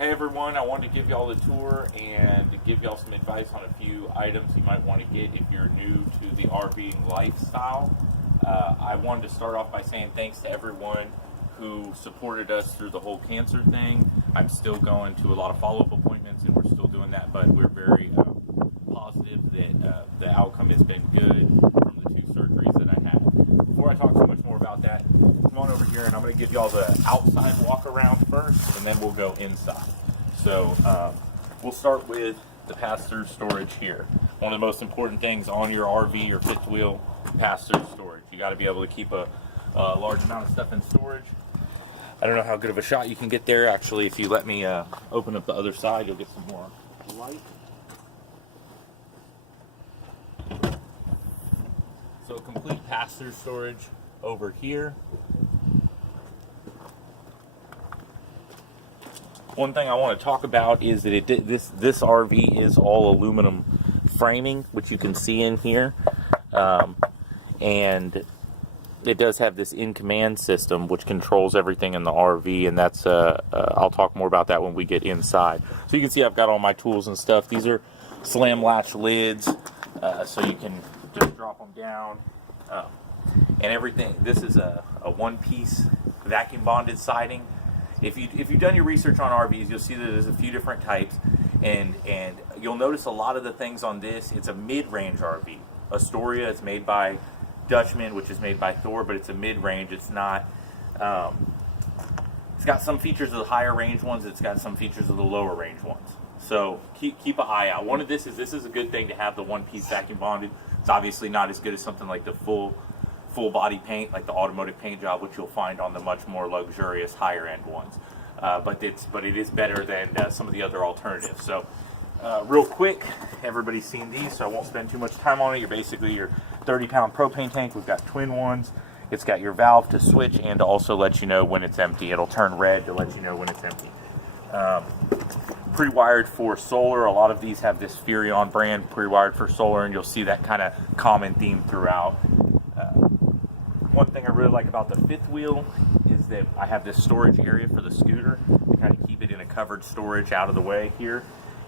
Hey everyone, I wanted to give y'all a tour and give y'all some advice on a few items you might want to get if you're new to the RVing lifestyle. I wanted to start off by saying thanks to everyone who supported us through the whole cancer thing. I'm still going to a lot of follow-up appointments and we're still doing that, but we're very positive that the outcome has been good from the 2 surgeries that I had. Before I talk too much more about that, come on over here and I'm going to give y'all the outside walk around first and then we'll go inside. So we'll start with the pass-through storage here. One of the most important things on your RV or fifth wheel, pass-through storage. You got to be able to keep a large amount of stuff in storage. I don't know how good of a shot you can get there. Actually, if you let me open up the other side, you'll get some more light. So complete pass-through storage over here. One thing I want to talk about is that this RV is all aluminum framing, which you can see in here, and it does have this in-command system which controls everything in the RV, and that's I'll talk more about that when we get inside. So you can see I've got all my tools and stuff. These are slam latch lids, so you can just drop them down, and everything. This is a one-piece vacuum bonded siding. If you've done your research on RVs, you'll see that there's a few different types, and you'll notice a lot of the things on this. It's a mid-range RV. Astoria is made by Dutchman, which is made by Thor, but it's a mid-range. It's not. It's got some features of the higher range ones. It's got some features of the lower range ones. So keep an eye out. One of this is a good thing to have the one-piece vacuum bonded. It's obviously not as good as something like the full body paint, like the Automotive paint job, which you'll find on the much more luxurious higher end ones. But it is better than some of the other alternatives. So real quick, everybody's seen these, so I won't spend too much time on it. You're basically your 30-pound propane tank. We've got twin ones. It's got your valve to switch and to also let you know when it's empty. It'll turn red to let you know when it's empty. Pre-wired for solar. A lot of these have this Furrion brand pre-wired for solar, and you'll see that kind of common theme throughout. One thing I really like about the fifth wheel is that I have this storage area for the scooter to kind of keep it in a covered storage out of the way here.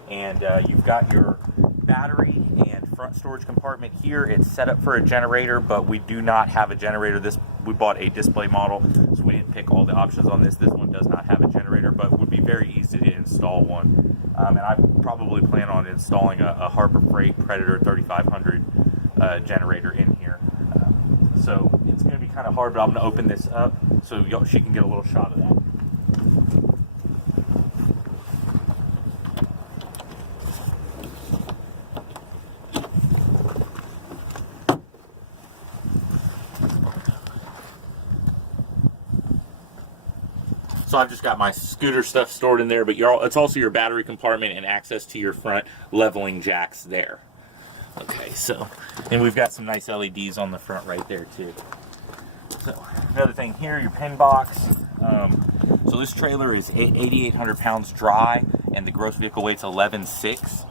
And you've got your battery and front storage compartment here. It's set up for a generator, but we do not have a generator. We bought a display model, so we didn't pick all the options on this. This one does not have a generator, but would be very easy to install one. And I probably plan on installing a Harbor Freight Preadator 3500 generator in here. So it's going to be kind of hard, but I'm going to open this up so she can get a little shot of that. So I've just got my scooter stuff stored in there, but it's also your battery compartment and access to your front leveling jacks there. Okay, so, and we've got some nice LEDs on the front right there too. So, another thing here, your pin box. So this trailer is 8,800 pounds dry, and the gross vehicle weight's 11,600.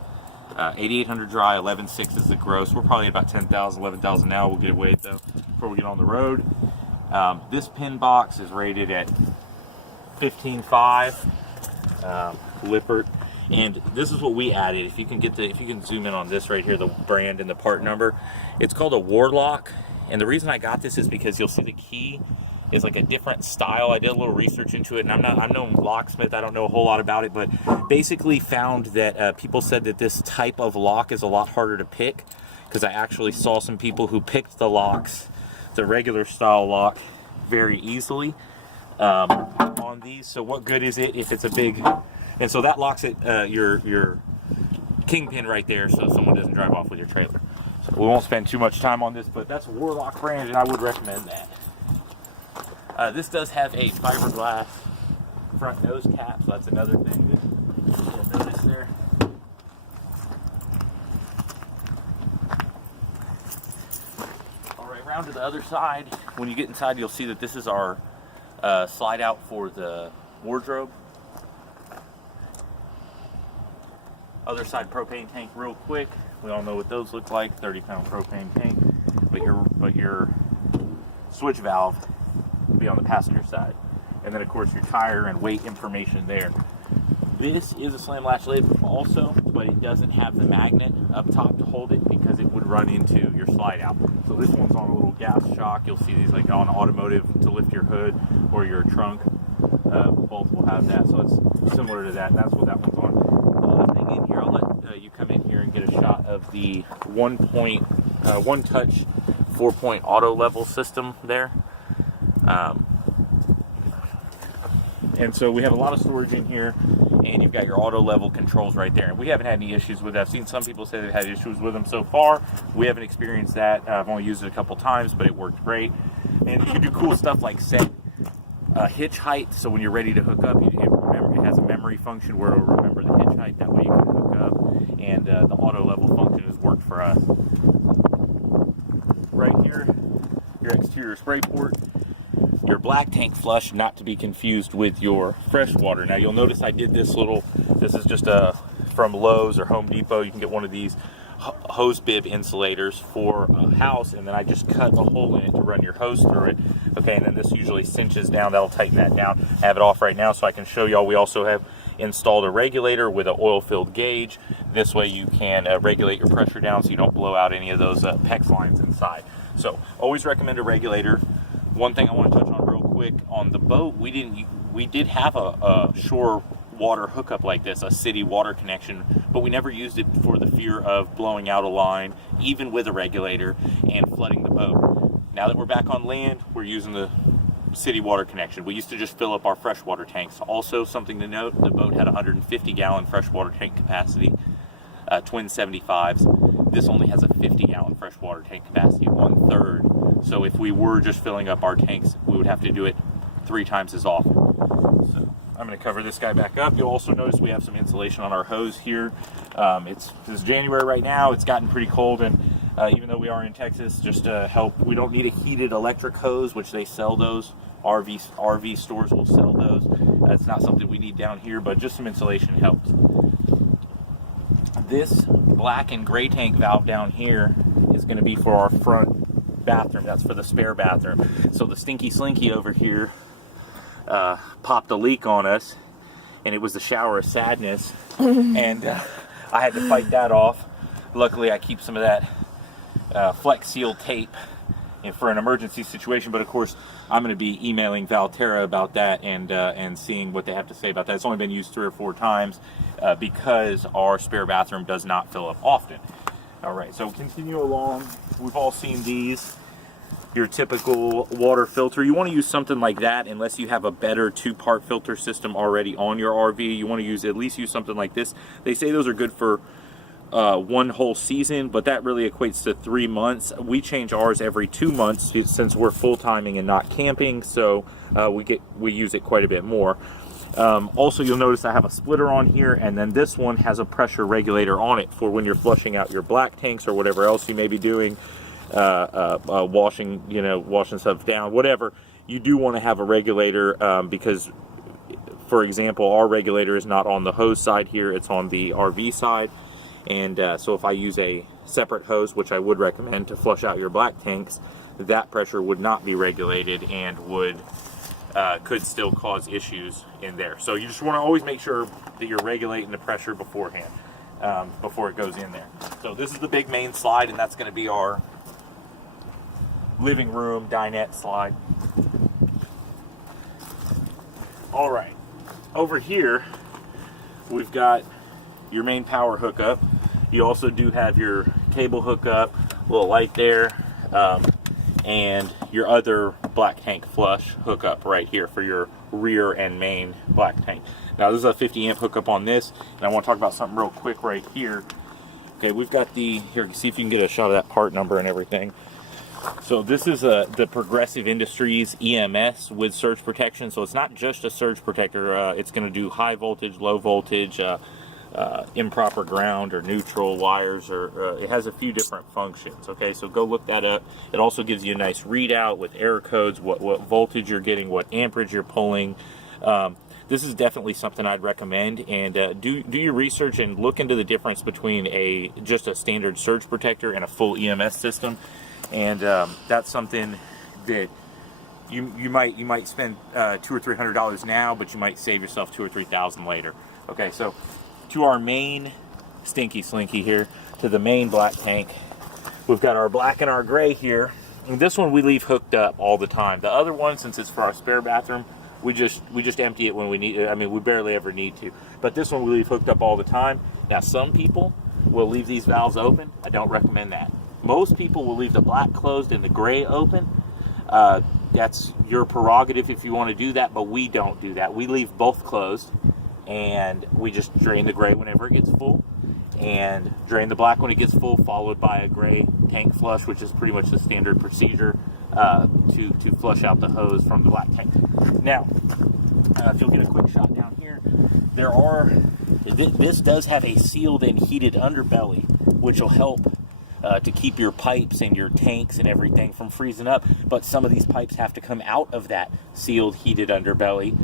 8,800 dry, 11,600 is the gross. We're probably about 10,000, 11,000 now. We'll get it weighed though before we get on the road. This pin box is rated at 15.5 Lippert. And this is what we added. If you can zoom in on this right here, the brand and the part number. It's called a Warlock. And the reason I got this is because you'll see the key is like a different style. I did a little research into it, and I'm no locksmith. I don't know a whole lot about it, but basically found that people said that this type of lock is a lot harder to pick, because I actually saw some people who picked the locks, the regular style lock, very easily on these. So what good is it if it's a big... And so that locks it, your kingpin right there, so someone doesn't drive off with your trailer. So we won't spend too much time on this, but that's a Warlock brand, and I would recommend that. This does have a fiberglass front nose cap, so that's another thing that you'll notice there. All right, round to the other side. When you get inside, you'll see that this is our slide out for the wardrobe. Other side propane tank real quick. We all know what those look like, 30-pound propane tank. But your switch valve will be on the passenger side. And then of course your tire and weight information there. This is a slam latch lid also, but it doesn't have the magnet up top to hold it because it would run into your slide out. So this one's on a little gas shock. You'll see these like on Automotive to lift your hood or your trunk. Both will have that, so it's similar to that. That's what that one's on. The other thing in here, I'll let you come in here and get a shot of the one touch 4-point auto level system there. And so we have a lot of storage in here, and you've got your auto level controls right there. And we haven't had any issues with that. I've seen some people say they've had issues with them so far. We haven't experienced that. I've only used it a couple times, but it worked great. And you can do cool stuff like set hitch height. So when you're ready to hook up, it has a memory function where it'll remember the hitch height. That way you can hook up. And the auto level function has worked for us. Right here, your exterior spray port. Your black tank flush, not to be confused with your freshwater. Now you'll notice I did this is just from Lowe's or Home Depot. You can get one of these hose bib insulators for a house, and then I just cut a hole in it to run your hose through it. Okay, and then this usually cinches down. That'll tighten that down. I have it off right now so I can show y'all. We also have installed a regulator with an oil-filled gauge. This way you can regulate your pressure down so you don't blow out any of those PEX lines inside. So always recommend a regulator. One thing I want to touch on real quick, on the boat, we did have a shore water hookup like this, a city water connection, but we never used it for the fear of blowing out a line, even with a regulator, and flooding the boat. Now that we're back on land, we're using the city water connection. We used to just fill up our freshwater tanks. Also, something to note, the boat had 150-gallon freshwater tank capacity, twin 75s. This only has a 50-gallon freshwater tank capacity, 1/3. So if we were just filling up our tanks, we would have to do it 3 times as often. So I'm going to cover this guy back up. You'll also notice we have some insulation on our hose here. It's January right now. It's gotten pretty cold, and even though we are in Texas, just to help, we don't need a heated electric hose, which they sell those. RV stores will sell those. That's not something we need down here, but just some insulation helps. This black and gray tank valve down here is going to be for our front bathroom. That's for the spare bathroom. So the Stinky Slinky over here popped a leak on us, and it was the shower of sadness, and I had to fight that off. Luckily I keep some of that Flex Seal tape for an emergency situation, but of course I'm going to be emailing Valterra about that and seeing what they have to say about that. It's only been used 3 or 4 times because our spare bathroom does not fill up often. Alright, so continue along. We've all seen these. Your typical water filter. You want to use something like that unless you have a better 2-part filter system already on your RV. You want to at least use something like this. They say those are good for 1 whole season, but that really equates to 3 months. We change ours every 2 months since we're full-timing and not camping, so we use it quite a bit more. Also, you'll notice I have a splitter on here, and then this one has a pressure regulator on it for when you're flushing out your black tanks or whatever else you may be doing, washing stuff down, whatever. You do want to have a regulator because, for example, our regulator is not on the hose side here, it's on the RV side. And so if I use a separate hose, which I would recommend to flush out your black tanks, that pressure would not be regulated and could still cause issues in there. So you just want to always make sure that you're regulating the pressure beforehand, before it goes in there. So this is the big main slide, and that's going to be our living room dinette slide. All right, over here we've got your main power hookup. You also do have your cable hookup, little light there, and your other black tank flush hookup right here for your rear and main black tank. Now this is a 50 amp hookup on this, and I want to talk about something real quick right here. Okay, we've got here, see if you can get a shot of that part number and everything. So this is the Progressive Industries EMS with surge protection. So it's not just a surge protector. It's going to do high voltage, low voltage, improper ground or neutral wires, or it has a few different functions. Okay, so go look that up. It also gives you a nice readout with error codes, what voltage you're getting, what amperage you're pulling. This is definitely something I'd recommend, and do your research and look into the difference between just a standard surge protector and a full EMS system. And that's something that you might spend $200 or $300 now, but you might save yourself $2,000 or $3,000 later. Okay, so to our main Stinky Slinky here, to the main black tank, we've got our black and our gray here. And this one we leave hooked up all the time. The other one, since it's for our spare bathroom, we just empty it when we need it. I mean, we barely ever need to. But this one we leave hooked up all the time. Now, some people will leave these valves open. I don't recommend that. Most people will leave the black closed and the gray open. That's your prerogative if you want to do that, but we don't do that. We leave both closed, and we just drain the gray whenever it gets full, and drain the black when it gets full, followed by a gray tank flush, which is pretty much the standard procedure to flush out the hose from the black tank. Now, if you'll get a quick shot down here, this does have a sealed and heated underbelly, which will help to keep your pipes and your tanks and everything from freezing up. But some of these pipes have to come out of that sealed, heated underbelly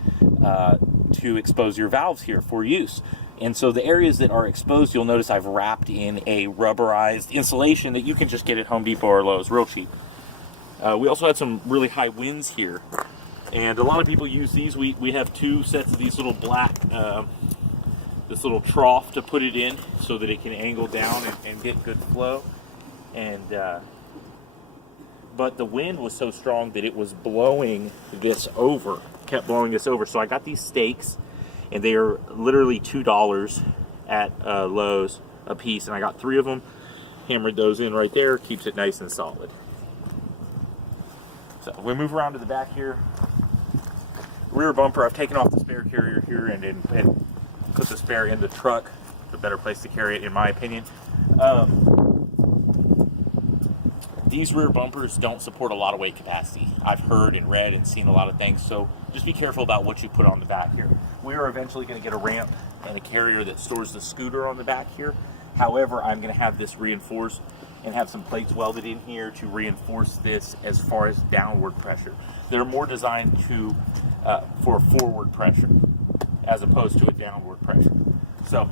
to expose your valves here for use. And so the areas that are exposed, you'll notice I've wrapped in a rubberized insulation that you can just get at Home Depot or Lowe's, real cheap. We also had some really high winds here, and a lot of people use these. We have two sets of these little black, this little trough to put it in so that it can angle down and get good flow. And but the wind was so strong that it was blowing this over, kept blowing this over. So I got these stakes, and they are literally $2 at Lowe's a piece, and I got 3 of them, hammered those in right there, keeps it nice and solid. So we move around to the back here. Rear bumper, I've taken off the spare carrier here and put the spare in the truck. It's a better place to carry it, in my opinion. These rear bumpers don't support a lot of weight capacity. I've heard and read and seen a lot of things, so just be careful about what you put on the back here. We are eventually going to get a ramp and a carrier that stores the scooter on the back here. However, I'm going to have this reinforced and have some plates welded in here to reinforce this as far as downward pressure. They're more designed to for forward pressure as opposed to a downward pressure. So,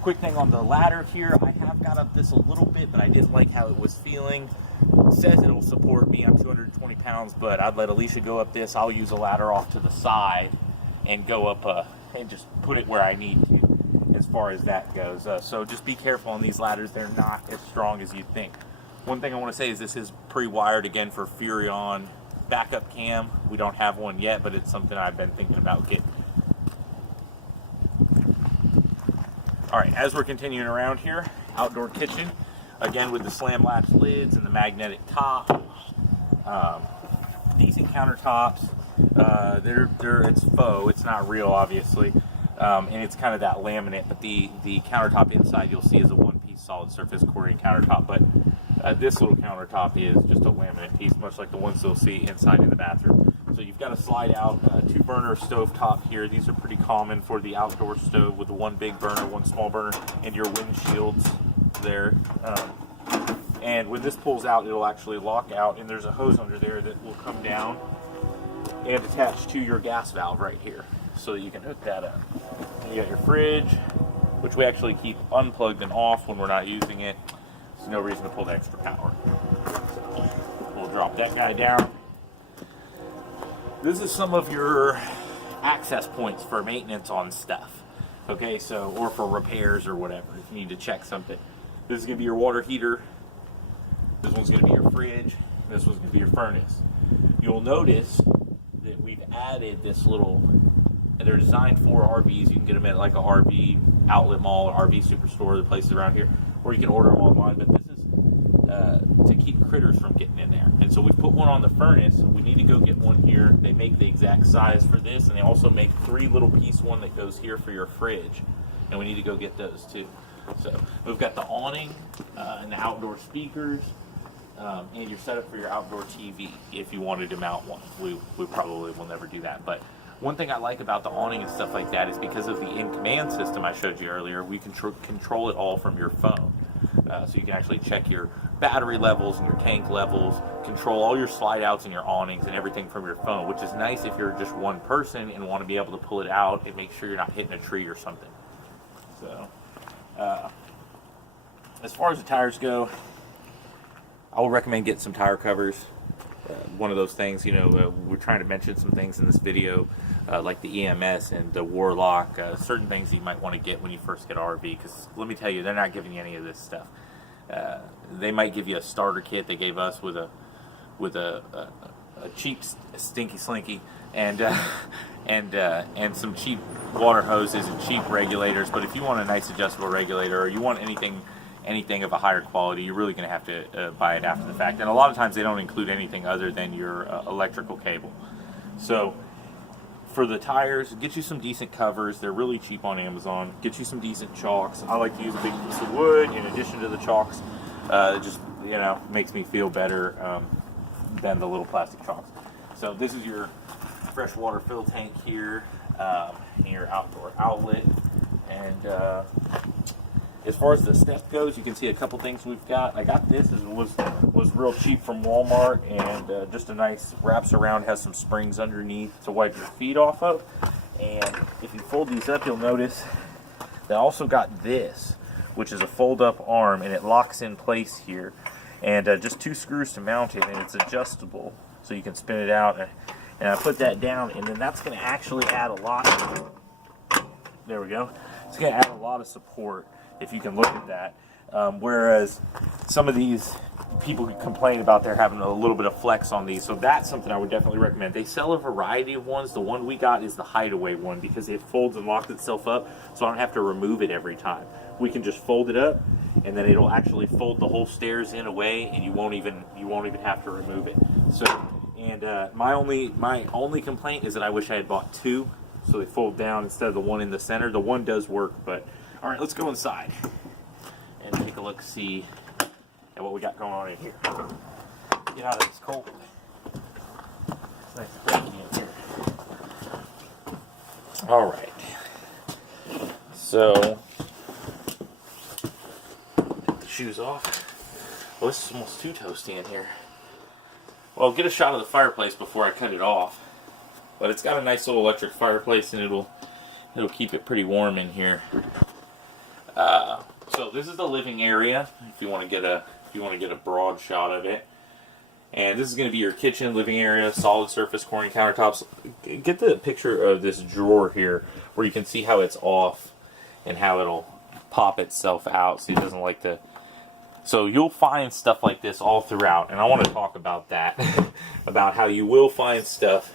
quick thing on the ladder here, I have got up this a little bit, but I didn't like how it was feeling. It says it'll support me. I'm 220 pounds, but I'd let Alicia go up this. I'll use a ladder off to the side and go up and just put it where I need to as far as that goes. So just be careful on these ladders. They're not as strong as you think. One thing I want to say is this is pre-wired again for Furrion backup cam. We don't have one yet, but it's something I've been thinking about getting. All right, as we're continuing around here, outdoor kitchen, again with the slam latch lids and the magnetic top, decent countertops. It's faux, it's not real, obviously, and it's kind of that laminate. But the countertop inside you'll see is a one-piece solid surface Korean countertop. But this little countertop is just a laminate piece, much like the ones you'll see inside in the bathroom. So you've got a slide out 2-burner stove top here. These are pretty common for the outdoor stove with the one big burner, one small burner, and your windshields there. And when this pulls out, it'll actually lock out, and there's a hose under there that will come down and attach to your gas valve right here so that you can hook that up. And you got your fridge, which we actually keep unplugged and off when we're not using it. There's no reason to pull the extra power. So we'll drop that guy down. This is some of your access points for maintenance on stuff, okay? So, or for repairs or whatever, if you need to check something. This is going to be your water heater. This one's going to be your fridge. This one's going to be your furnace. You'll notice that we've added this little, they're designed for RVs. You can get them at like a RV outlet mall or RV superstore, the places around here, or you can order them online. But this is to keep critters from getting in there. And so we put one on the furnace. We need to go get one here. They make the exact size for this, and they also make 3 little piece one that goes here for your fridge. And we need to go get those too. So we've got the awning and the outdoor speakers, and your setup for your outdoor TV if you wanted to mount one. We probably will never do that. But one thing I like about the awning and stuff like that is because of the in-command system I showed you earlier, we can control it all from your phone. So you can actually check your battery levels and your tank levels, control all your slide outs and your awnings and everything from your phone, which is nice if you're just one person and want to be able to pull it out and make sure you're not hitting a tree or something. So as far as the tires go, I will recommend getting some tire covers. one of those things, you know, we're trying to mention some things in this video, like the EMS and the Warlock, certain things you might want to get when you first get RV, because let me tell you, they're not giving you any of this stuff. They might give you a starter kit they gave us with a cheap Stinky Slinky and some cheap water hoses and cheap regulators. But if you want a nice adjustable regulator, or you want anything of a higher quality, you're really going to have to buy it after the fact. And a lot of times they don't include anything other than your electrical cable. So for the tires, get you some decent covers. They're really cheap on Amazon. Get you some decent chocks. I like to use a big piece of wood in addition to the chocks. It just, you know, makes me feel better than the little plastic chocks. So this is your freshwater fill tank here, and your outdoor outlet. And as far as the step goes, you can see a couple things we've got. I got this, it was real cheap from Walmart, and just a nice, wraps around, has some springs underneath to wipe your feet off of. And if you fold these up, you'll notice they also got this, which is a fold-up arm, and it locks in place here. And just 2 screws to mount it, and it's adjustable, so you can spin it out. And I put that down, and then that's going to actually add a lot. There we go. It's going to add a lot of support, if you can look at that. Whereas some of these people complain about they're having a little bit of flex on these, so that's something I would definitely recommend. They sell a variety of ones. The one we got is the hideaway one, because it folds and locks itself up, so I don't have to remove it every time. We can just fold it up, and then it'll actually fold the whole stairs in away, and you won't even have to remove it. So, and my only complaint is that I wish I had bought 2, so they fold down instead of the one in the center. The one does work, but all right, let's go inside and take a look, see at what we got going on in here. Get out of this cold. It's nice and breaky in here. All right. So, take the shoes off. Well, this is almost too toasty in here. Well, I'll get a shot of the fireplace before I cut it off. But it's got a nice little electric fireplace, and it'll keep it pretty warm in here. So this is the living area. If you want to get a broad shot of it, and this is going to be your kitchen, living area, solid surface corning countertops. Get the picture of this drawer here, where you can see how it's off and how it'll pop itself out, so it doesn't like to. So you'll find stuff like this all throughout, and I want to talk about that, about how you will find stuff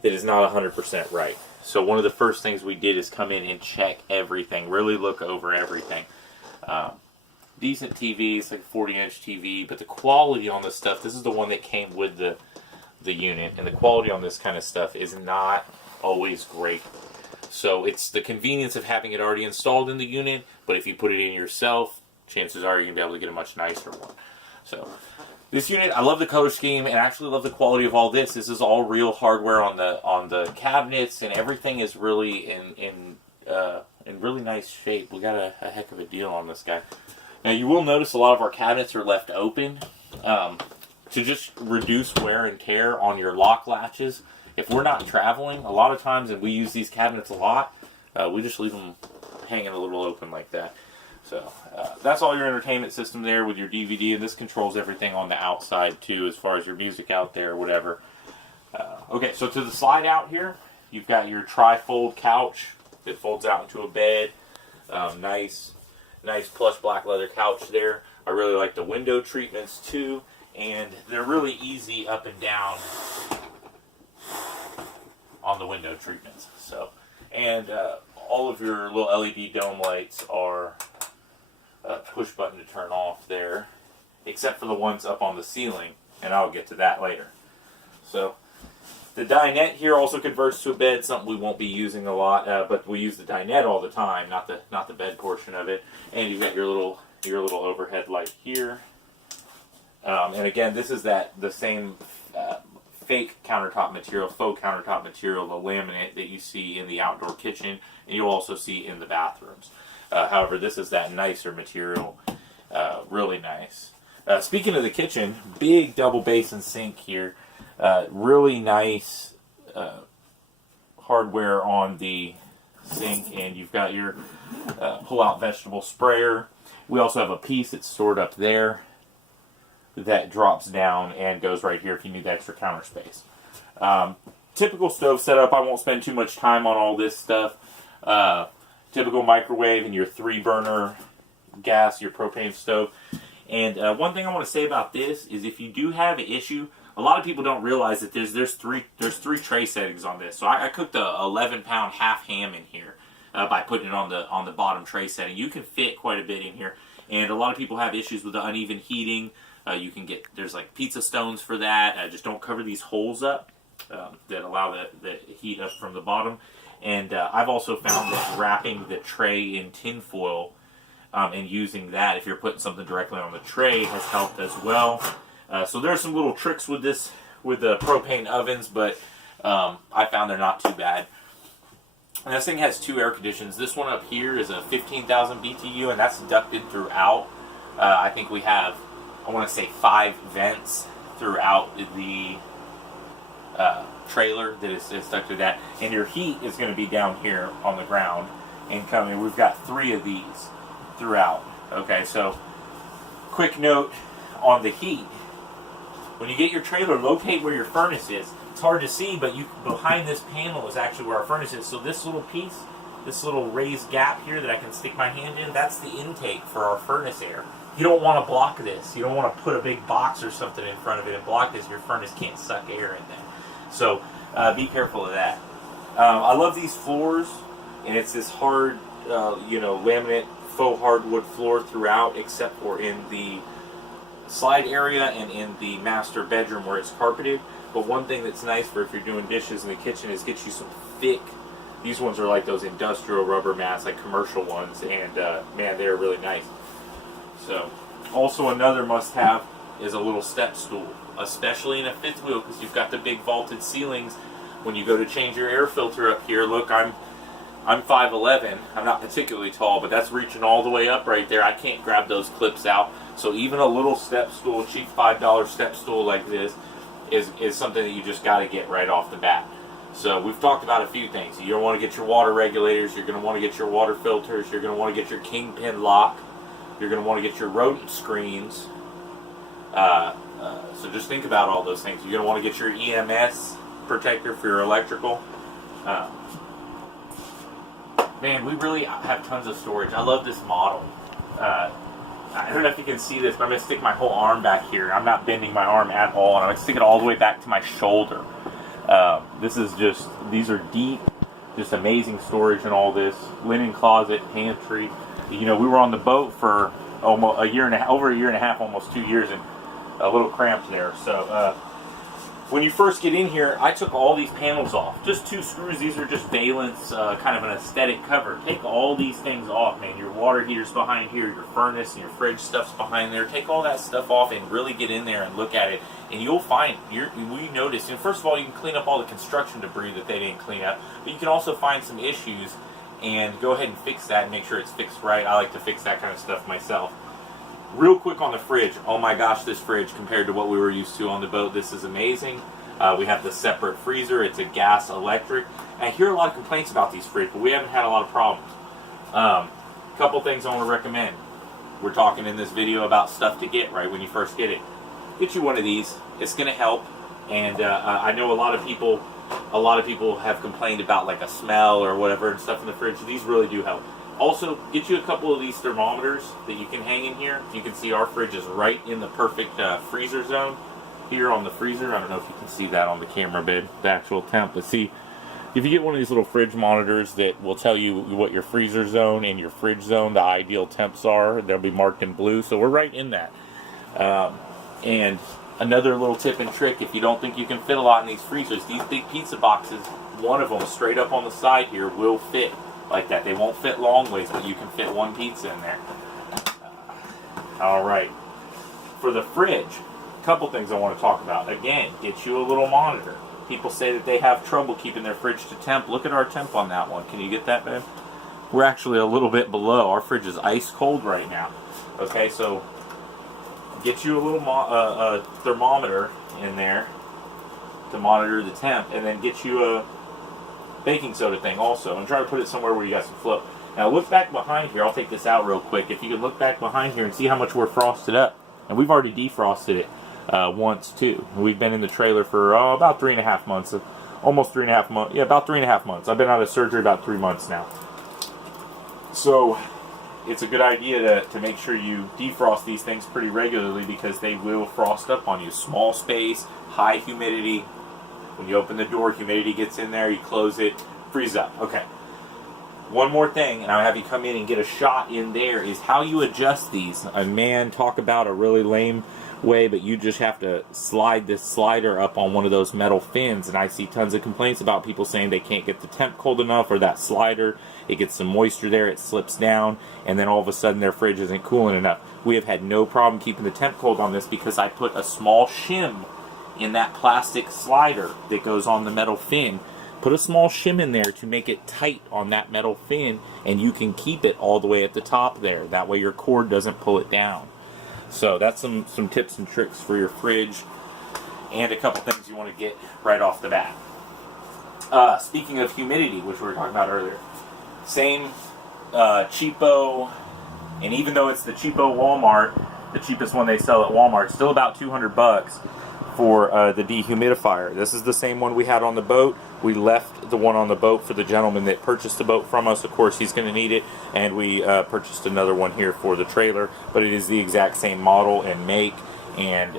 that is not 100% right. So one of the first things we did is come in and check everything, really look over everything. Decent TVs, like a 40-inch TV, but the quality on this stuff, this is the one that came with the unit, and the quality on this kind of stuff is not always great. So it's the convenience of having it already installed in the unit, but if you put it in yourself, chances are you're going to be able to get a much nicer one. So this unit, I love the color scheme, and I actually love the quality of all this. This is all real hardware on the cabinets, and everything is really in really nice shape. We got a heck of a deal on this guy. Now you will notice a lot of our cabinets are left open to just reduce wear and tear on your lock latches. If we're not traveling, a lot of times, and we use these cabinets a lot, we just leave them hanging a little open like that. So that's all your entertainment system there with your DVD, and this controls everything on the outside too, as far as your music out there or whatever. Okay, so to the slide out here, you've got your tri-fold couch that folds out into a bed. Nice plush black leather couch there. I really like the window treatments too, and they're really easy up and down on the window treatments. So, and all of your little LED dome lights are push button to turn off there, except for the ones up on the ceiling, and I'll get to that later. So the dinette here also converts to a bed, something we won't be using a lot, but we use the dinette all the time, not the bed portion of it. And you've got your little overhead light here. And again, this is the same fake countertop material, faux countertop material, the laminate that you see in the outdoor kitchen, and you'll also see in the bathrooms. However, this is that nicer material, really nice. Speaking of the kitchen, big double basin sink here, really nice hardware on the sink, and you've got your pull-out vegetable sprayer. We also have a piece that's stored up there that drops down and goes right here if you need the extra counter space. Typical stove setup, I won't spend too much time on all this stuff. Typical microwave and your 3-burner gas, your propane stove. And one thing I want to say about this is if you do have an issue, a lot of people don't realize that there's three tray settings on this. So I cooked a 11-pound half ham in here by putting it on the bottom tray setting. You can fit quite a bit in here, and a lot of people have issues with the uneven heating. You can get, there's like pizza stones for that. Just don't cover these holes up that allow the heat up from the bottom. And I've also found that wrapping the tray in tin foil and using that, if you're putting something directly on the tray, has helped as well. So there are some little tricks with this, with the propane ovens, but I found they're not too bad. And this thing has 2 air conditions. This one up here is a 15,000 BTU, and that's ducted throughout. I think we have, I want to say 5 vents throughout the trailer that is stuck to that. And your heat is going to be down here on the ground and coming. We've got 3 of these throughout. Okay, so quick note on the heat. When you get your trailer, locate where your furnace is. It's hard to see, but behind this panel is actually where our furnace is. So this little piece, this little raised gap here that I can stick my hand in, that's the intake for our furnace air. You don't want to block this. You don't want to put a big box or something in front of it and block this. Your furnace can't suck air in there. So be careful of that. I love these floors, and it's this hard, laminate faux hardwood floor throughout, except for in the slide area and in the master bedroom where it's carpeted. But one thing that's nice for if you're doing dishes in the kitchen is get you some thick, these ones are like those industrial rubber mats, like commercial ones, and man, they're really nice. So also another must-have is a little step stool, especially in a fifth wheel, because you've got the big vaulted ceilings. When you go to change your air filter up here, look, I'm 5'11", I'm not particularly tall, but that's reaching all the way up right there. I can't grab those clips out. So even a little step stool, cheap $5 step stool like this, is something that you just got to get right off the bat. So we've talked about a few things. You're going to want to get your water regulators, you're going to want to get your water filters, you're going to want to get your kingpin lock, you're going to want to get your rodent screens. So just think about all those things. You're going to want to get your EMS protector for your electrical. Man, we really have tons of storage. I love this model. I don't know if you can see this, but I'm going to stick my whole arm back here. I'm not bending my arm at all, and I'm going to stick it all the way back to my shoulder. These are deep, just amazing storage and all this. Linen closet, pantry. We were on the boat for almost over a year and a half, almost 2 years, and a little cramped there. So when you first get in here, I took all these panels off. Just 2 screws. These are just valence, kind of an aesthetic cover. Take all these things off, man. Your water heater's behind here, your furnace and your fridge stuff's behind there. Take all that stuff off and really get in there and look at it. And you'll find, we notice, first of all, you can clean up all the construction debris that they didn't clean up, but you can also find some issues and go ahead and fix that and make sure it's fixed right. I like to fix that kind of stuff myself. Real quick on the fridge. Oh my gosh, this fridge compared to what we were used to on the boat, this is amazing. We have the separate freezer. It's a gas electric. And I hear a lot of complaints about these fridges, but we haven't had a lot of problems. Couple things I want to recommend. We're talking in this video about stuff to get right when you first get it. Get you one of these. It's going to help. And I know a lot of people have complained about like a smell or whatever and stuff in the fridge. These really do help. Also, get you a couple of these thermometers that you can hang in here. You can see our fridge is right in the perfect freezer zone here on the freezer. I don't know if you can see that on the camera bed, the actual temp. But see, if you get one of these little fridge monitors that will tell you what your freezer zone and your fridge zone, the ideal temps are, they'll be marked in blue. So we're right in that. And another little tip and trick, if you don't think you can fit a lot in these freezers, these big pizza boxes, one of them straight up on the side here will fit like that. They won't fit long ways, but you can fit one pizza in there. Alright. For the fridge, a couple things I want to talk about. Again, get you a little monitor. People say that they have trouble keeping their fridge to temp. Look at our temp on that one. Can you get that, babe? We're actually a little bit below. Our fridge is ice cold right now. Okay, so get you a little thermometer in there to monitor the temp, and then get you a baking soda thing also, and try to put it somewhere where you got some flow. Now look back behind here. I'll take this out real quick. If you can look back behind here and see how much we're frosted up. And we've already defrosted it once too. We've been in the trailer for about 3.5 months, almost 3.5 months. Yeah, about 3.5 months. I've been out of surgery about 3 months now. So it's a good idea to make sure you defrost these things pretty regularly, because they will frost up on you. Small space, high humidity. When you open the door, humidity gets in there, you close it, freeze up. Okay. One more thing, and I'll have you come in and get a shot in there, is how you adjust these. And man, talk about a really lame way, but you just have to slide this slider up on one of those metal fins, and I see tons of complaints about people saying they can't get the temp cold enough, or that slider, it gets some moisture there, it slips down, and then all of a sudden their fridge isn't cooling enough. We have had no problem keeping the temp cold on this because I put a small shim in that plastic slider that goes on the metal fin. Put a small shim in there to make it tight on that metal fin, and you can keep it all the way at the top there. That way your cord doesn't pull it down. So that's some tips and tricks for your fridge, and a couple things you want to get right off the bat. Speaking of humidity, which we were talking about earlier, same cheapo, and even though it's the cheapo Walmart, the cheapest one they sell at Walmart, still about $200 for the dehumidifier. This is the same one we had on the boat. We left the one on the boat for the gentleman that purchased the boat from us. Of course, he's going to need it, and we purchased another one here for the trailer, but it is the exact same model and make, and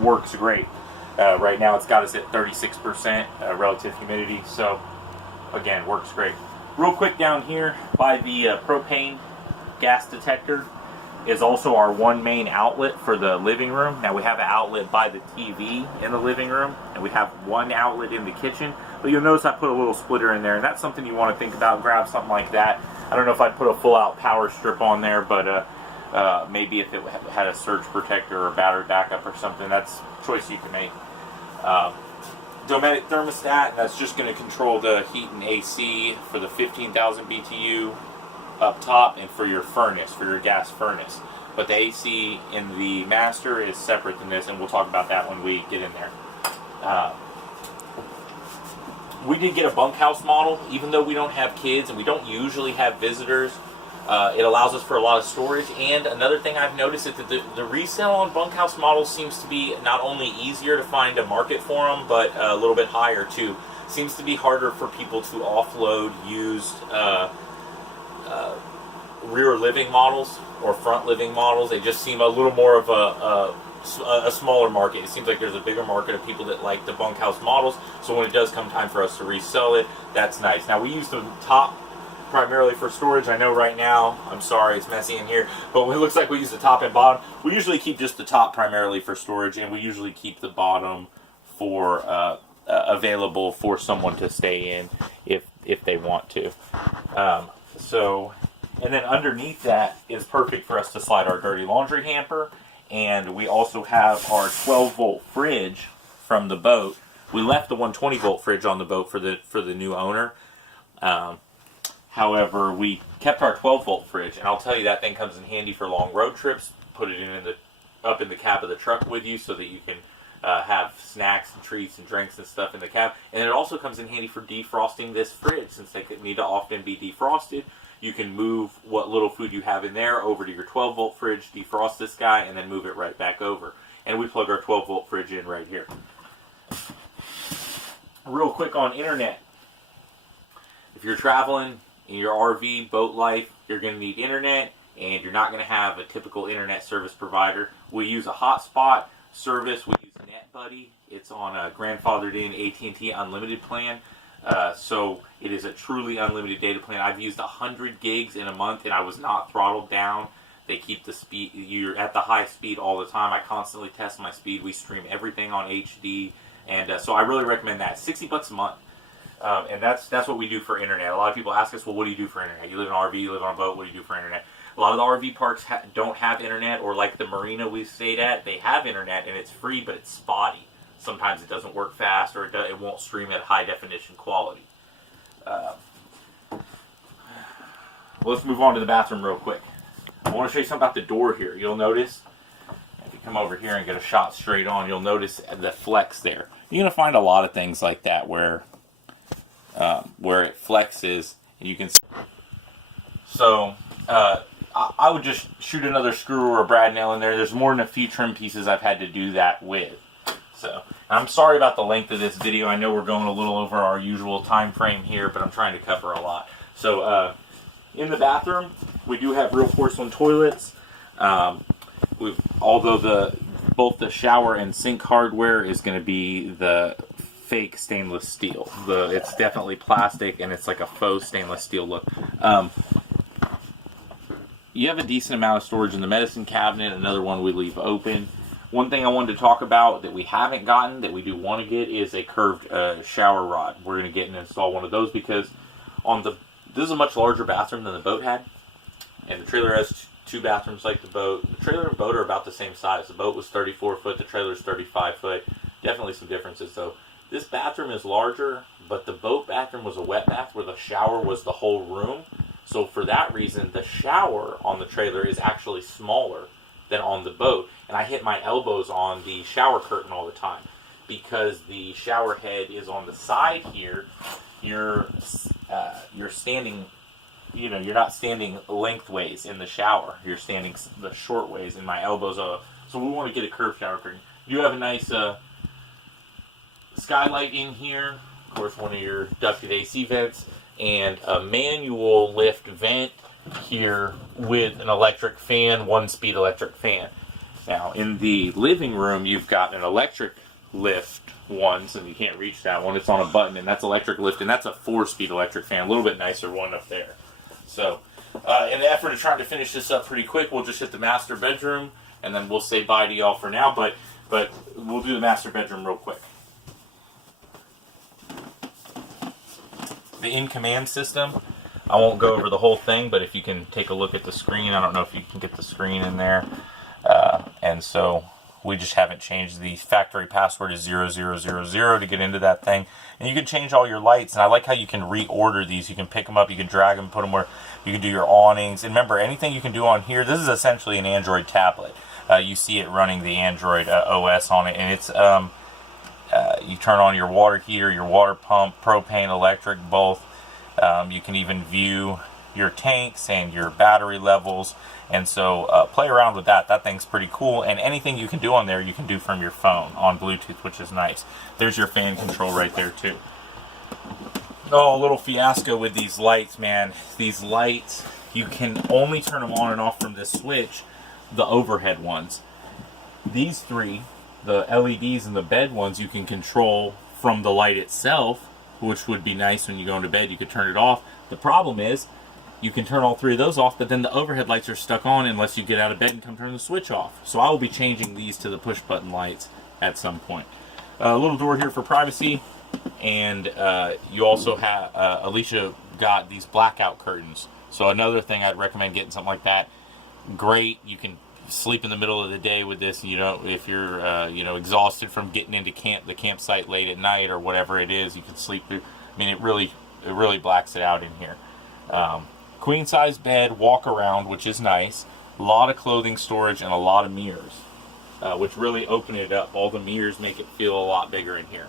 works great. Right now it's got us at 36% relative humidity, so again, works great. Real quick, down here by the propane gas detector is also our one main outlet for the living room. Now we have an outlet by the TV in the living room, and we have one outlet in the kitchen, but you'll notice I put a little splitter in there, and that's something you want to think about. Grab something like that. I don't know if I'd put a full out power strip on there, but maybe if it had a surge protector or battery backup or something, that's a choice you can make. Dometic thermostat, that's just going to control the heat and AC for the 15,000 BTU up top, and for your furnace, for your gas furnace. But the AC in the master is separate than this, and we'll talk about that when we get in there. We did get a bunkhouse model, even though we don't have kids and we don't usually have visitors. It allows us for a lot of storage. And another thing I've noticed is that the resale on bunkhouse models seems to be not only easier to find a market for them, but a little bit higher too. Seems to be harder for people to offload used rear living models or front living models. They just seem a little more of a smaller market. It seems like there's a bigger market of people that like the bunkhouse models, so when it does come time for us to resell it, that's nice. Now we use the top primarily for storage. I know right now, I'm sorry, it's messy in here, but it looks like we use the top and bottom. We usually keep just the top primarily for storage, and we usually keep the bottom for available for someone to stay in if they want to. And then underneath that is perfect for us to slide our dirty laundry hamper, and we also have our 12-volt fridge from the boat. We left the 120-volt fridge on the boat for the new owner. However, we kept our 12-volt fridge, and I'll tell you, that thing comes in handy for long road trips. Put it up in the cab of the truck with you so that you can have snacks and treats and drinks and stuff in the cab. And it also comes in handy for defrosting this fridge, since they need to often be defrosted. You can move what little food you have in there over to your 12-volt fridge, defrost this guy, and then move it right back over. And we plug our 12-volt fridge in right here. Real quick on internet. If you're traveling in your RV, boat life, you're going to need internet, and you're not going to have a typical internet service provider. We use a hotspot service. We use NetBuddy. It's on a grandfathered in AT&T unlimited plan. So it is a truly unlimited data plan. I've used 100 gigs in a month, and I was not throttled down. They keep the speed, you're at the high speed all the time. I constantly test my speed. We stream everything on HD, and so I really recommend that. $60 a month, and that's what we do for internet. A lot of people ask us, well, what do you do for internet? You live in an RV, you live on a boat, what do you do for internet? A lot of the RV parks don't have internet, or like the marina we stayed at, they have internet, and it's free, but it's spotty. Sometimes it doesn't work fast, or it won't stream at high definition quality. Let's move on to the bathroom real quick. I want to show you something about the door here. You'll notice, if you come over here and get a shot straight on, you'll notice the flex there. You're going to find a lot of things like that where it flexes, and you can. So I would just shoot another screw or a brad nail in there. There's more than a few trim pieces I've had to do that with. So, I'm sorry about the length of this video. I know we're going a little over our usual time frame here, but I'm trying to cover a lot. So, in the bathroom, we do have real porcelain toilets. Although both the shower and sink hardware is going to be the fake stainless steel. It's definitely plastic, and it's like a faux stainless steel look. You have a decent amount of storage in the medicine cabinet. Another one we leave open. One thing I wanted to talk about that we haven't gotten, that we do want to get, is a curved shower rod. We're going to get and install one of those because this is a much larger bathroom than the boat had. And the trailer has two bathrooms like the boat. The trailer and boat are about the same size. The boat was 34 foot, the trailer is 35 foot. Definitely some differences though. This bathroom is larger, but the boat bathroom was a wet bath where the shower was the whole room. So for that reason, the shower on the trailer is actually smaller than on the boat. And I hit my elbows on the shower curtain all the time because the shower head is on the side here. You're standing, you're not standing lengthways in the shower. You're standing the short ways, and my elbows are. So we want to get a curved shower curtain. You have a nice skylight in here. Of course, one of your ducted AC vents. And a manual lift vent here with an electric fan, 1-speed electric fan. Now, in the living room, you've got an electric lift one, so you can't reach that one. It's on a button, and that's electric lift, and that's a 4-speed electric fan, a little bit nicer one up there. So, in the effort of trying to finish this up pretty quick, we'll just hit the master bedroom, and then we'll say bye to y'all for now, but we'll do the master bedroom real quick. The in-command system, I won't go over the whole thing, but if you can take a look at the screen, I don't know if you can get the screen in there, and so we just haven't changed. The factory password is 0000 to get into that thing, and you can change all your lights, and I like how you can reorder these. You can pick them up, you can drag them, put them where you can do your awnings, and remember, anything you can do on here, this is essentially an Android tablet. You see it running the Android OS on it, and it's you turn on your water heater, your water pump, propane, electric, both. You can even view your tanks and your battery levels, and so play around with that. That thing's pretty cool, and anything you can do on there, you can do from your phone on Bluetooth, which is nice. There's your fan control right there too. Oh, a little fiasco with these lights, man. These lights, you can only turn them on and off from this switch, the overhead ones. These three, the LEDs and the bed ones, you can control from the light itself, which would be nice when you go into bed. You could turn it off. The problem is you can turn all three of those off, but then the overhead lights are stuck on unless you get out of bed and come turn the switch off. So I will be changing these to the push button lights at some point. A little door here for privacy, and you also have Alicia got these blackout curtains. So another thing, I'd recommend getting something like that. Great, you can sleep in the middle of the day with this. If you're exhausted from getting into the campsite late at night or whatever it is, you can sleep through. I mean, it really blacks it out in here. Queen size bed, walk around, which is nice. A lot of clothing storage and a lot of mirrors, which really open it up. All the mirrors make it feel a lot bigger in here.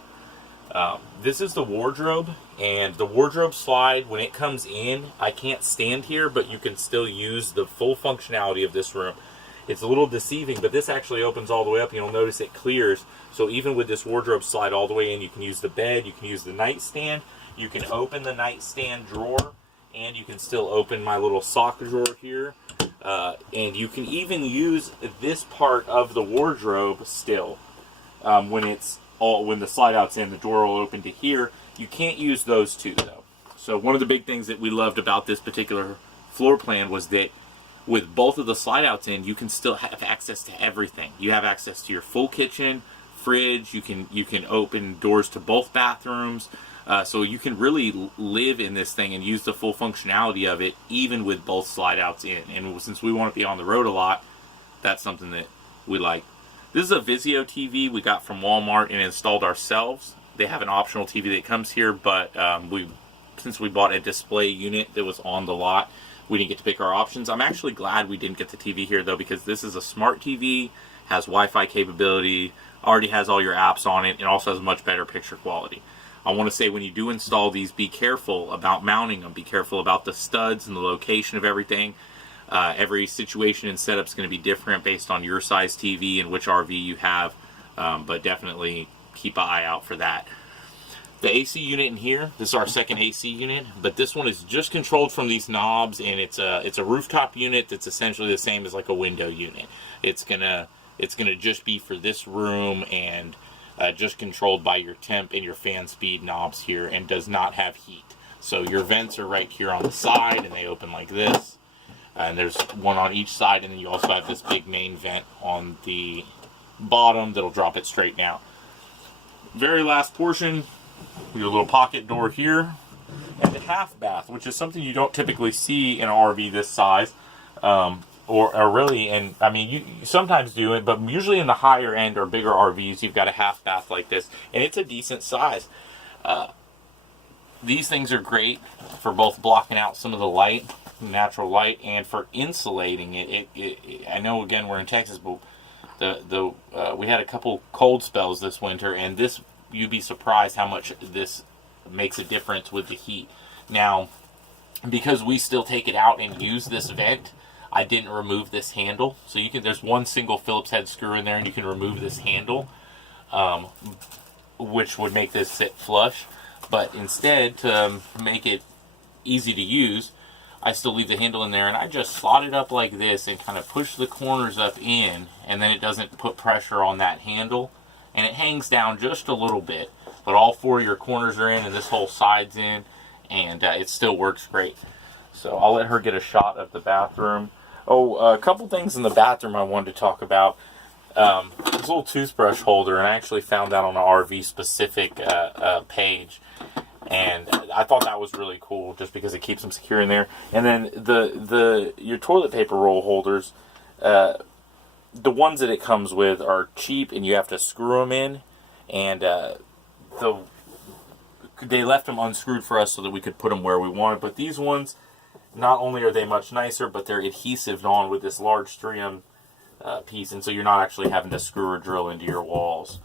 This is the wardrobe, and the wardrobe slide, when it comes in, I can't stand here, but you can still use the full functionality of this room. It's a little deceiving, but this actually opens all the way up. You'll notice it clears. So even with this wardrobe slide all the way in, you can use the bed, you can use the nightstand, you can open the nightstand drawer, and you can still open my little sock drawer here. And you can even use this part of the wardrobe still. When the slide out's in, the door will open to here. You can't use those two though. So one of the big things that we loved about this particular floor plan was that with both of the slide outs in, you can still have access to everything. You have access to your full kitchen, fridge, you can open doors to both bathrooms. So you can really live in this thing and use the full functionality of it, even with both slide outs in. And since we want to be on the road a lot, that's something that we like. This is a Vizio TV we got from Wal-Mart and installed ourselves. They have an optional TV that comes here, but since we bought a display unit that was on the lot, we didn't get to pick our options. I'm actually glad we didn't get the TV here though, because this is a smart TV, has Wi-Fi capability, already has all your apps on it, and also has much better picture quality. I want to say, when you do install these, be careful about mounting them. Be careful about the studs and the location of everything. Every situation and setup is going to be different based on your size TV and which RV you have, but definitely keep an eye out for that. The AC unit in here, this is our second AC unit, but this one is just controlled from these knobs, and it's a rooftop unit that's essentially the same as like a window unit. It's gonna just be for this room, and just controlled by your temp and your fan speed knobs here, and does not have heat. So your vents are right here on the side, and they open like this, and there's one on each side, and then you also have this big main vent on the bottom that'll drop it straight down. Very last portion, your little pocket door here, and the half bath, which is something you don't typically see in an RV this size, or really, and I mean, you sometimes do it, but usually in the higher end or bigger RVs, you've got a half bath like this, and it's a decent size. These things are great for both blocking out some of the light, natural light, and for insulating it. I know, again, we're in Texas, but we had a couple cold spells this winter, and this, you'd be surprised how much this makes a difference with the heat. Now, because we still take it out and use this vent, I didn't remove this handle. So you can, there's one single Phillips head screw in there, and you can remove this handle, which would make this sit flush. But instead, to make it easy to use, I still leave the handle in there, and I just slot it up like this and kind of push the corners up in, and then it doesn't put pressure on that handle, and it hangs down just a little bit, but all four of your corners are in, and this whole side's in, and it still works great. So I'll let her get a shot of the bathroom. Oh, a couple things in the bathroom I wanted to talk about. This little toothbrush holder, and I actually found that on an RV specific page, and I thought that was really cool just because it keeps them secure in there. And then your toilet paper roll holders, the ones that it comes with are cheap, and you have to screw them in, and they left them unscrewed for us so that we could put them where we wanted. But these ones, not only are they much nicer, but they're adhesive on with this large 3M piece, and so you're not actually having to screw or drill into your walls.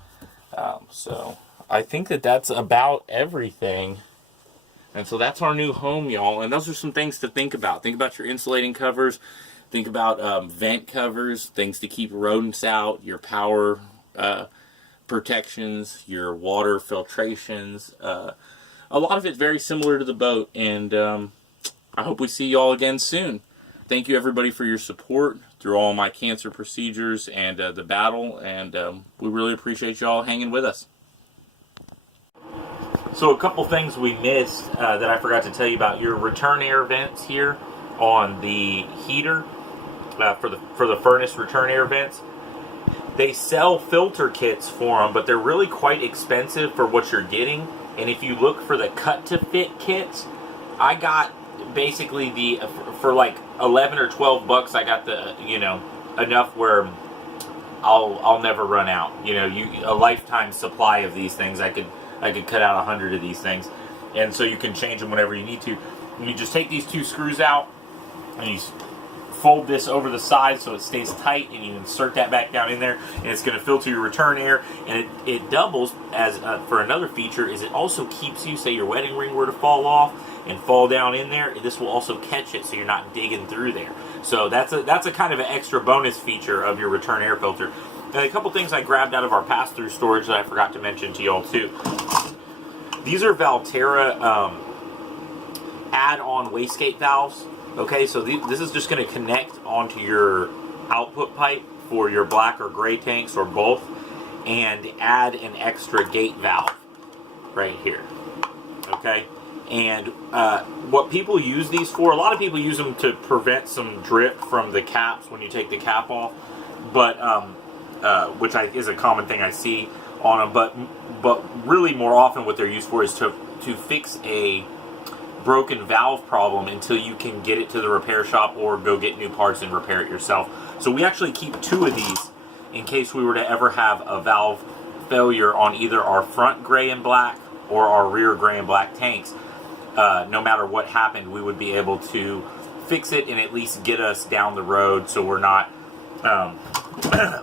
So I think that's about everything. And so that's our new home, y'all. And those are some things to think about. Think about your insulating covers. Think about vent covers, things to keep rodents out, your power protections, your water filtrations. A lot of it's very similar to the boat, and I hope we see y'all again soon. Thank you, everybody, for your support through all my cancer procedures and the battle, and we really appreciate y'all hanging with us. So a couple things we missed that I forgot to tell you about. Your return air vents here on the heater for the furnace return air vents. They sell filter kits for them, but they're really quite expensive for what you're getting. And if you look for the cut to fit kits, I got basically for like 11 or 12 bucks, I got the, enough where I'll never run out. A lifetime supply of these things. I could cut out 100 of these things, and so you can change them whenever you need to. And you just take these two screws out, and you fold this over the side so it stays tight, and you insert that back down in there, and it's going to filter your return air. And it doubles as for another feature is it also keeps you, say your wedding ring were to fall off and fall down in there, this will also catch it so you're not digging through there. So that's a kind of an extra bonus feature of your return air filter. And a couple things I grabbed out of our pass-through storage that I forgot to mention to y'all too. These are Valterra add-on wastegate valves. Okay, so this is just going to connect onto your output pipe for your black or gray tanks or both, and add an extra gate valve right here. Okay, and what people use these for, a lot of people use them to prevent some drip from the caps when you take the cap off, but which is a common thing I see on them, but really more often what they're used for is to fix a broken valve problem until you can get it to the repair shop or go get new parts and repair it yourself. So we actually keep 2 of these in case we were to ever have a valve failure on either our front gray and black or our rear gray and black tanks. No matter what happened, we would be able to fix it and at least get us down the road so we're not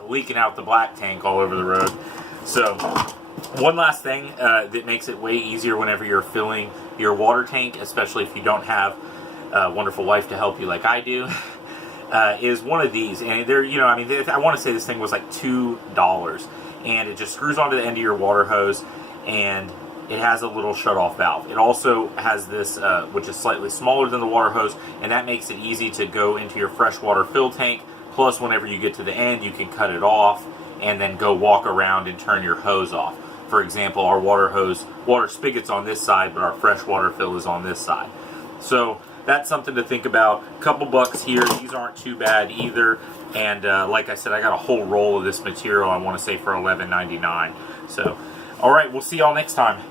leaking out the black tank all over the road. So one last thing that makes it way easier whenever you're filling your water tank, especially if you don't have a wonderful wife to help you like I do, is one of these, and they're, you know, I mean, I want to say this thing was like $2, and it just screws onto the end of your water hose, and it has a little shut-off valve. It also has this, which is slightly smaller than the water hose, and that makes it easy to go into your freshwater fill tank. Plus, whenever you get to the end, you can cut it off and then go walk around and turn your hose off. For example, our water spigot's on this side, but our freshwater fill is on this side. So that's something to think about. Couple bucks here. These aren't too bad either. And like I said, I got a whole roll of this material, I want to say, for $11.99. So, all right, we'll see y'all next time.